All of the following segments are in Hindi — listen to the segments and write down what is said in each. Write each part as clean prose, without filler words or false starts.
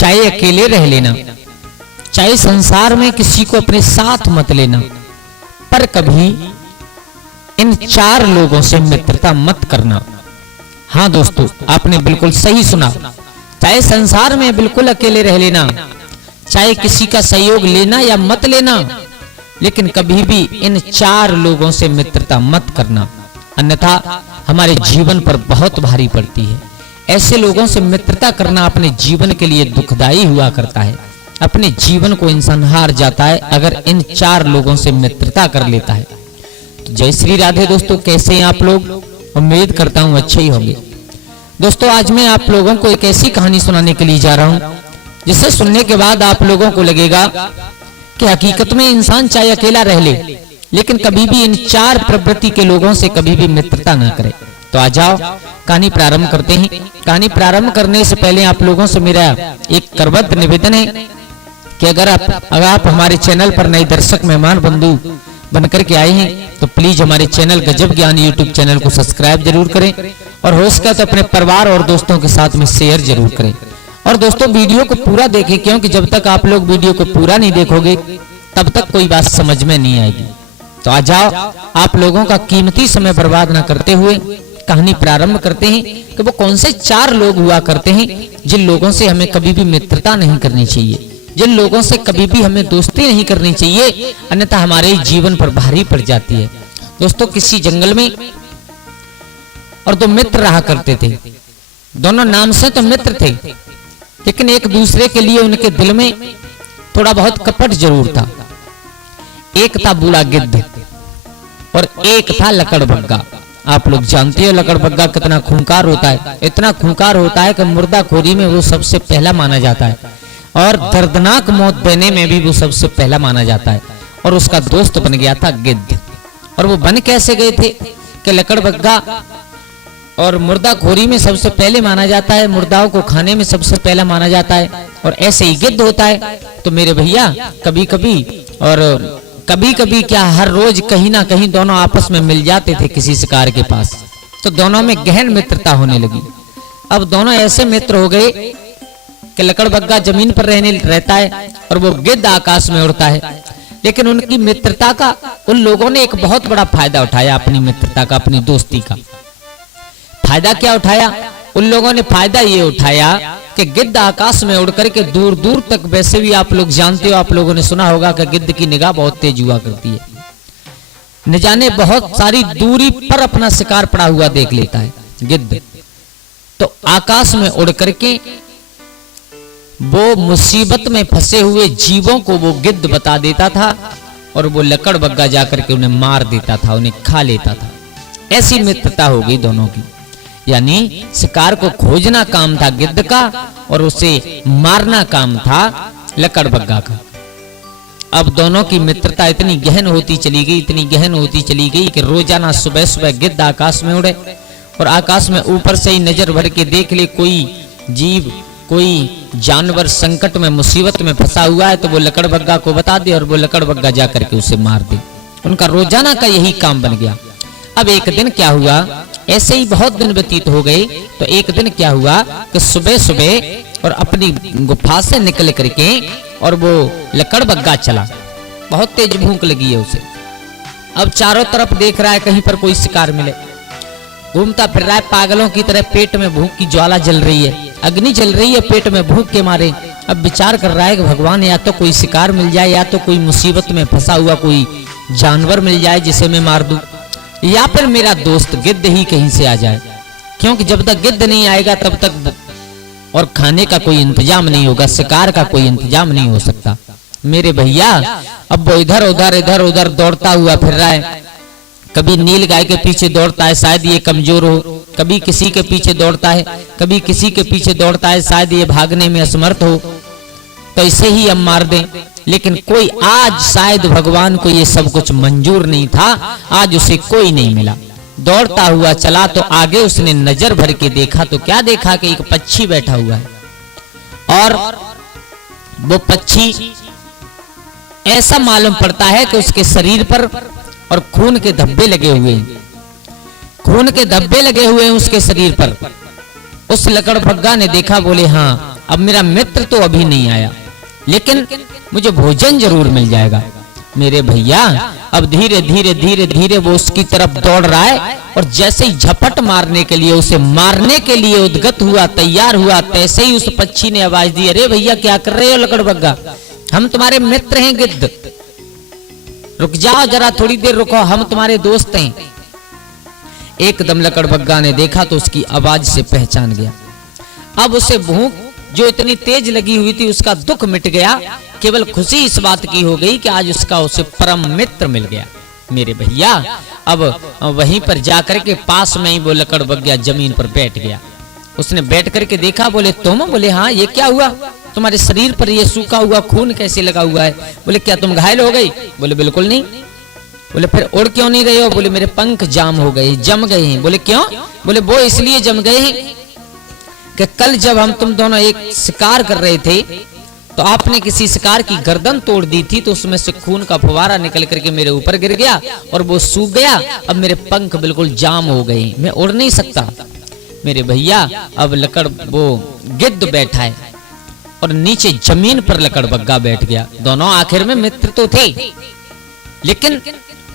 चाहे अकेले रह लेना, चाहे संसार में किसी को अपने साथ मत लेना, पर कभी इन 4 लोगों से मित्रता मत करना। हाँ दोस्तों, आपने बिल्कुल सही सुना। चाहे संसार में बिल्कुल अकेले रह लेना, चाहे किसी का सहयोग लेना या मत लेना, लेकिन कभी भी इन 4 लोगों से मित्रता मत करना, अन्यथा हमारे जीवन पर बहुत भारी पड़ती है। ऐसे लोगों से मित्रता करना अपने जीवन के लिए दुखदाई हुआ करता है। अपने जीवन को इंसान हार जाता है अगर इन 4 लोगों से मित्रता कर लेता है। तो जय श्री राधे दोस्तों, कैसे हैं आप लोग? उम्मीद करता हूं अच्छे ही होंगे। दोस्तों, आज मैं आप लोगों को एक ऐसी कहानी सुनाने के लिए जा रहा हूं जिसे सुनने के बाद आप लोगों को लगेगा कि हकीकत में इंसान चाहे अकेला रह ले, लेकिन कभी भी इन 4 प्रवृत्ति के लोगों से कभी भी मित्रता ना करे। तो आ जाओ, कहानी प्रारंभ करते हैं। कहानी प्रारंभ करने से पहले आप लोगों से मेरा एक करबद्ध निवेदन है कि अगर आप हमारे चैनल पर नए दर्शक मेहमान बंधु बनकर के आए हैं तो प्लीज हमारे चैनल गजब ज्ञान यूट्यूब चैनल को सब्सक्राइब जरूर करें, और हो सके तो अपने परिवार और दोस्तों के साथ में शेयर जरूर करें। और दोस्तों, वीडियो को पूरा देखें, क्योंकि जब तक आप लोग वीडियो को पूरा नहीं देखोगे तब तक कोई बात समझ में नहीं आएगी। तो आ जाओ, आप लोगों का कीमती समय बर्बाद ना करते हुए कहानी प्रारंभ करते हैं कि वो कौन से 4 लोग हुआ करते हैं जिन लोगों से हमें कभी भी मित्रता नहीं करनी चाहिए, जिन लोगों से कभी भी हमें दोस्ती नहीं करनी चाहिए, अन्यथा हमारे जीवन पर भारी पड़ जाती है। दोस्तों, किसी जंगल में और 2 मित्र रहा करते थे। दोनों नाम से तो मित्र थे, लेकिन एक दूसरे के लिए उनके दिल में थोड़ा बहुत कपट जरूर था। एक था बूढ़ा गिद्ध और एक था लकड़बग्गा। आप लोग जानते हो लकड़बग्गा कितना खूंखार होता है। इतना खूंखार होता है कि मुर्दाखोरी में वो सबसे पहला माना जाता है, और दर्दनाक मौत देने में भी वो सबसे पहला माना जाता है। और उसका दोस्त बन गया था गिद्ध। और वो बन कैसे गए थे कि लकड़बग्गा और मुर्दाखोरी में सबसे पहले माना जाता है, मुर्दाओं को खाने में सबसे पहला माना जाता है, और ऐसे ही गिद्ध होता है। तो मेरे भैया, कभी कभी और कभी कभी क्या हर रोज कहीं ना कहीं दोनों आपस में मिल जाते थे किसी शिकार के पास। तो दोनों में गहन मित्रता होने लगी। अब दोनों ऐसे मित्र हो गए कि लकड़बग्गा जमीन पर रहता है और वो गिद्ध आकाश में उड़ता है। लेकिन उनकी मित्रता का उन लोगों ने एक बहुत बड़ा फायदा उठाया, अपनी मित्रता का, अपनी दोस्ती का। फायदा क्या उठाया? उन लोगों ने फायदा ये उठाया कि गिद्ध आकाश में उड़ करके दूर दूर तक, वैसे भी आप लोग जानते हो, आप लोगों ने सुना होगा कि गिद्ध की निगाह बहुत तेज हुआ करती है, न जाने बहुत सारी दूरी पर अपना शिकार पड़ा हुआ देख लेता है गिद्ध। तो आकाश में उड़ करके वो मुसीबत में फंसे हुए जीवों को वो गिद्ध बता देता था, और वो लकड़बग्गा जाकर के उन्हें मार देता था, उन्हें खा लेता था। ऐसी मित्रता हो गई दोनों की। यानी शिकार को खोजना काम था गिद्ध का, और उसे मारना काम था लकड़बग्गा का। अब दोनों की मित्रता इतनी गहन होती चली गई, इतनी गहन होती चली गई कि रोजाना सुबह सुबह गिद्ध आकाश में उड़े, और आकाश में ऊपर से ही नजर भर के देख ले कोई जीव, कोई जानवर संकट में, मुसीबत में फंसा हुआ है, तो वो लकड़बग्गा को बता दे और वो लकड़बग्गा जाकर के उसे मार दे। उनका रोजाना का यही काम बन गया। अब एक दिन क्या हुआ, ऐसे ही बहुत दिन व्यतीत हो गए। तो एक दिन क्या हुआ कि सुबह सुबह और अपनी गुफा से निकल करके और वो लकड़बग्गा चला, बहुत तेज भूख लगी है उसे। अब चारों तरफ देख रहा है कहीं पर कोई शिकार मिले, घूमता फिर रहा है पागलों की तरह। पेट में भूख की ज्वाला जल रही है, अग्नि जल रही है पेट में भूख के मारे। अब विचार कर रहा है कि भगवान, या तो कोई शिकार मिल जाए, या तो कोई मुसीबत में फंसा हुआ कोई जानवर मिल जाए जिसे मैं मार दूं, या फिर मेरा दोस्त गिद्ध ही कहीं से आ जाए, क्योंकि जब तक गिद्ध नहीं आएगा तब तक और खाने का कोई इंतजाम नहीं होगा, शिकार का कोई इंतजाम नहीं हो सकता। मेरे भैया, अब वो इधर उधर दौड़ता हुआ फिर रहा है। कभी नील गाय के पीछे दौड़ता है, शायद ये कमजोर हो, कभी किसी के पीछे दौड़ता है, कभी किसी के पीछे दौड़ता है, शायद ये भागने में असमर्थ हो, तो इसे ही हम मार दें। लेकिन कोई आज शायद भगवान को ये सब कुछ मंजूर नहीं था, आज उसे कोई नहीं मिला। दौड़ता हुआ चला तो आगे उसने नजर भर के देखा, तो क्या देखा कि एक पक्षी बैठा हुआ है, और वो पक्षी ऐसा मालूम पड़ता है कि उसके शरीर पर और खून के धब्बे लगे हुए हैं, खून के धब्बे लगे हुए हैं उसके शरीर पर। उस लकड़बग्गा ने देखा, बोले हाँ अब मेरा मित्र तो अभी नहीं आया, लेकिन मुझे भोजन जरूर मिल जाएगा। मेरे भैया अब धीरे धीरे धीरे धीरे वो उसकी तरफ दौड़ रहा है, और जैसे ही झपट मारने के लिए, उसे मारने के लिए उद्गत हुआ, तैयार हुआ, तैसे ही उस पक्षी ने आवाज दी, अरे भैया क्या कर रहे हो लकड़बग्गा, हम तुम्हारे मित्र हैं गिद्ध, रुक जाओ जरा, थोड़ी देर रुको, हम तुम्हारे दोस्त हैं। एकदम लकड़बग्गा ने देखा तो उसकी आवाज से पहचान गया। अब उसे भूख जो इतनी तेज लगी हुई थी, उसका दुख मिट गया, केवल खुशी इस बात की हो गई कि आज उसका उसे परम मित्र मिल गया। मेरे भैया अब वहीं पर जाकर के पास में ही वो लकड़बग्गा जमीन पर बैठ गया। उसने बैठ करके देखा, बोले तुम? बोले हाँ, ये क्या हुआ, तुम्हारे शरीर पर ये सूखा हुआ खून कैसे लगा हुआ है? बोले क्या तुम घायल हो गई? बोले बिल्कुल नहीं। बोले फिर उड़ क्यों नहीं रहे हो? बोले मेरे पंख जाम हो गए, जम गए हैं। बोले क्यों? बोले वो इसलिए जम गए हैं कि कल जब हम तुम दोनों एक शिकार कर रहे थे तो आपने किसी शिकार की गर्दन तोड़ दी थी, तो उसमें से खून का फुवारा निकल करके मेरे ऊपर गिर गया और वो सूख गया। अब मेरे पंख बिल्कुल जाम हो गए, मैं उड़ नहीं सकता। मेरे भैया अब वो गिद्ध बैठा है और नीचे जमीन पर लकड़बग्गा बैठ गया। दोनों आखिर में मित्र तो थे, लेकिन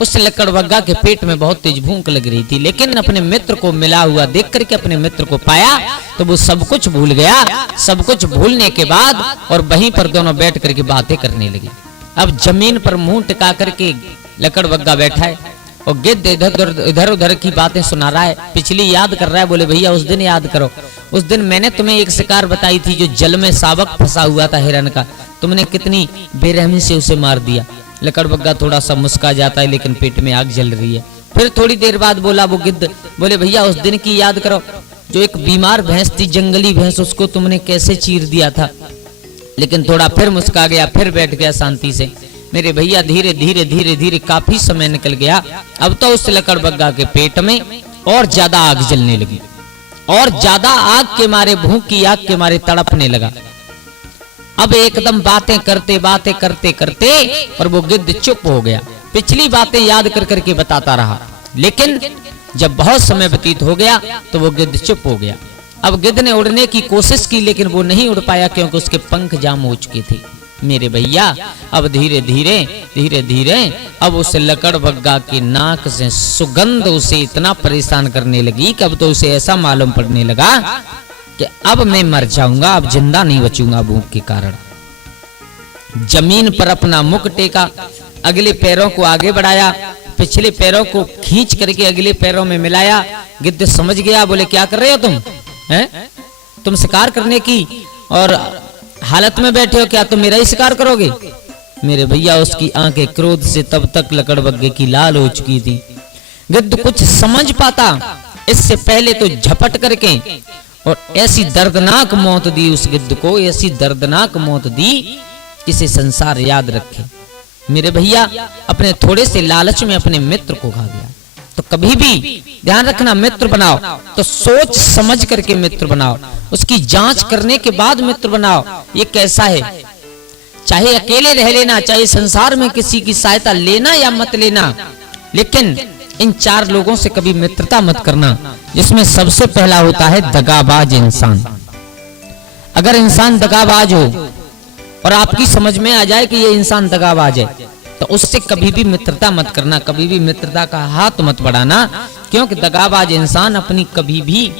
उस लकड़बग्गा के पेट में बहुत तेज भूख लग रही थी, लेकिन अपने मित्र को मिला हुआ देख करके, अपने मित्र को पाया तो वो सब कुछ भूल गया। सब कुछ भूलने के बाद और वहीं पर दोनों बैठ करके बातें करने लगे। अब जमीन पर मुंह टिका करके लकड़बग्गा बैठा है और गिद्ध इधर उधर की बातें सुना रहा है, पिछली याद कर रहा है। बोले भैया उस दिन याद करो, उस दिन मैंने तुम्हें एक शिकार बताई थी जो जल में शावक फंसा हुआ था हिरन का, तुमने कितनी बेरहमी से उसे मार दिया। लकड़बग्गा थोड़ा सा मुस्का जाता है, लेकिन पेट में आग जल रही है। फिर थोड़ी देर बाद बोला वो गिद्ध, बोले भैया उस दिन की याद करो, जो एक बीमार भैंस थी, जंगली भैंस, उसको तुमने कैसे चीर दिया था। लेकिन थोड़ा फिर मुस्का गया, फिर बैठ गया शांति से। मेरे भैया धीरे धीरे धीरे धीरे काफी समय निकल गया। अब तो उस लकड़बग्गा के पेट में और ज्यादा आग जलने लगी, और ज्यादा आग के मारे, भूख की आग के मारे तड़पने लगा। अब एकदम बातें करते करते और वो गिद्ध चुप हो गया। पिछली बातें याद कर करके बताता रहा, लेकिन जब बहुत समय व्यतीत हो गया तो वो गिद्ध चुप हो गया। अब गिद्ध ने उड़ने की कोशिश की, लेकिन वो नहीं उड़ पाया, क्योंकि उसके पंख जाम हो चुके थे। मेरे भैया अब धीरे धीरे अब उस लकड़बग्गा की नाक से सुगंध उसे इतना परेशान करने लगी कि अब तो उसे ऐसा मालूम पड़ने लगा कि अब मैं मर जाऊंगा, अब जिंदा नहीं बचूंगा भूख के कारण। जमीन पर अपना मुख टेका, अगले पैरों को आगे बढ़ाया, पिछले पैरों को खींच करके अगले पैरों में मिलाया। गिद्ध समझ गया, बोले क्या कर रहे हो तुम? हैं? तुम शिकार करने की और हालत में बैठे हो, क्या तुम मेरा ही शिकार करोगे? मेरे भैया उसकी आंखें क्रोध से तब तक लकड़बग्गे की लाल हो चुकी थी। गिद्ध कुछ समझ पाता इससे पहले तो झपट करके और ऐसी दर्दनाक मौत दी उस गिद्ध को, ऐसी दर्दनाक मौत दी किसे संसार याद रखे। मेरे भैया अपने थोड़े से लालच में अपने मित्र को खा गया। तो कभी भी ध्यान रखना, मित्र बनाओ तो सोच समझ करके मित्र बनाओ, उसकी जांच करने के बाद मित्र बनाओ। ये कैसा है, चाहे अकेले रह लेना, चाहे संसार में किसी की सहायता लेना या मत लेना, लेकिन इन चार लोगों से कभी मित्रता मत करना, जिसमें सबसे पहला होता है दगाबाज इंसान। अगर इंसान दगाबाज हो और आपकी समझ में आ जाए कि ये इंसान दगाबाज है, तो उससे कभी भी मित्रता मत करना, कभी भी मित्रता का हाथ मत बढ़ाना, क्योंकि दगाबाज इंसान अपनी कभी भी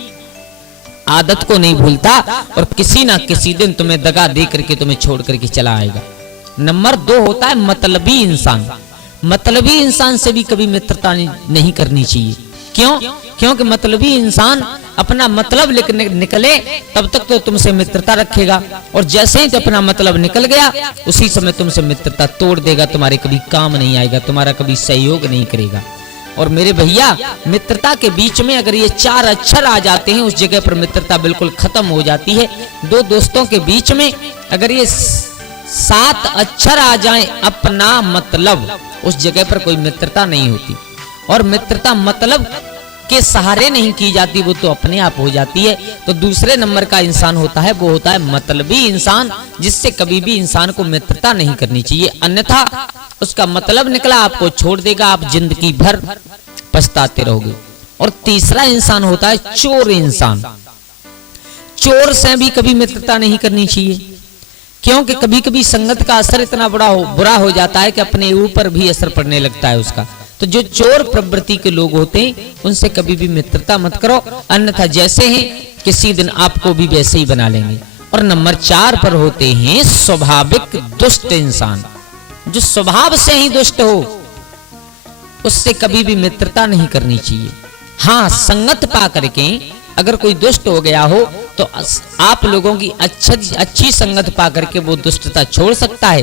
आदत को नहीं भूलता और किसी ना किसी दिन तुम्हें दगा दे करके तुम्हें छोड़ करके चला आएगा। नंबर 2 होता है मतलबी इंसान। मतलबी इंसान से भी कभी मित्रता नहीं करनी चाहिए। क्यों? क्योंकि मतलबी इंसान अपना मतलब निकले तब तक तो तुमसे मित्रता रखेगा, और जैसे ही तो अपना मतलब निकल गया उसी समय तुमसे मित्रता तोड़ देगा, तुम्हारे कभी काम नहीं आएगा, तुम्हारा कभी सहयोग नहीं करेगा। और मेरे भैया मित्रता के बीच में अगर ये 4 अक्षर आ जाते हैं, उस जगह पर मित्रता बिल्कुल खत्म हो जाती है। 2 दोस्तों के बीच में अगर ये 7 अक्षर आ जाएं, अपना मतलब, उस जगह पर कोई मित्रता नहीं होती। और मित्रता मतलब के सहारे नहीं की जाती, वो तो अपने आप हो जाती है। तो दूसरे नंबर का इंसान होता है, वो होता है मतलबी इंसान, जिससे कभी भी इंसान को मित्रता नहीं करनी चाहिए, अन्यथा उसका मतलब निकला आपको छोड़ देगा, आप जिंदगी भर पछताते रहोगे। और तीसरा इंसान होता है चोर इंसान। चोर से भी कभी मित्रता नहीं करनी चाहिए, क्योंकि कभी कभी संगत का असर इतना बुरा हो जाता है कि अपने ऊपर भी असर पड़ने लगता है उसका। तो जो चोर प्रवृत्ति के लोग होते हैं उनसे कभी भी मित्रता मत करो, अन्यथा जैसे हैं किसी दिन आपको भी वैसे ही बना लेंगे। और नंबर 4 पर होते हैं स्वाभाविक दुष्ट इंसान। जो स्वभाव से ही दुष्ट हो उससे कभी भी मित्रता नहीं करनी चाहिए। हाँ, संगत पा करके अगर कोई दुष्ट हो गया हो तो आप लोगों की अच्छी संगत पा करके वो दुष्टता छोड़ सकता है,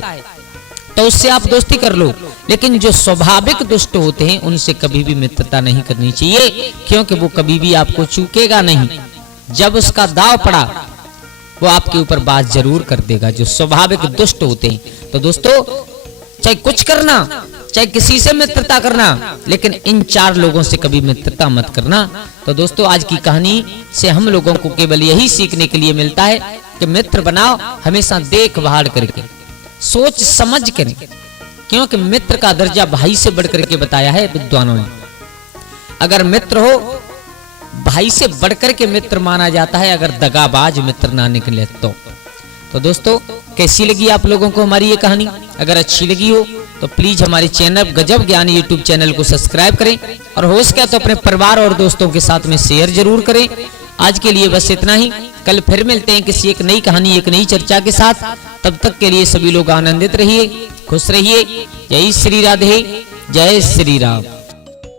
तो उससे आप दोस्ती कर लो। लेकिन जो स्वाभाविक दुष्ट होते हैं उनसे कभी भी मित्रता नहीं करनी चाहिए, क्योंकि वो कभी भी आपको चूकेगा नहीं। जब उसका दाव पड़ा वो आपके ऊपर बात जरूर कर देगा, जो स्वाभाविक दुष्ट होते हैं। तो दोस्तों, चाहे कुछ करना, चाहे किसी से मित्रता करना, लेकिन इन 4 लोगों से कभी मित्रता मत करना। तो दोस्तों, आज की कहानी से हम लोगों को केवल यही सीखने के लिए मिलता है कि मित्र बनाओ हमेशा देखभाल करके, सोच समझ कर, क्योंकि मित्र का दर्जा भाई से बढ़कर के बताया है विद्वानों ने। अगर मित्र हो, भाई से बढ़कर के मित्र माना जाता है, अगर दगाबाज मित्र ना निकले तो दोस्तों, कैसी लगी आप लोगों को हमारी ये कहानी? अगर अच्छी लगी हो तो प्लीज हमारे चैनल गजब ज्ञान यूट्यूब चैनल को सब्सक्राइब करें, और हो सके तो अपने परिवार और दोस्तों के साथ में शेयर जरूर करें। आज के लिए बस इतना ही, कल फिर मिलते हैं किसी एक नई कहानी, एक नई चर्चा के साथ। तब तक के लिए सभी लोग आनंदित रहिए, खुश रहिए। जय श्री राधे, जय श्री राम।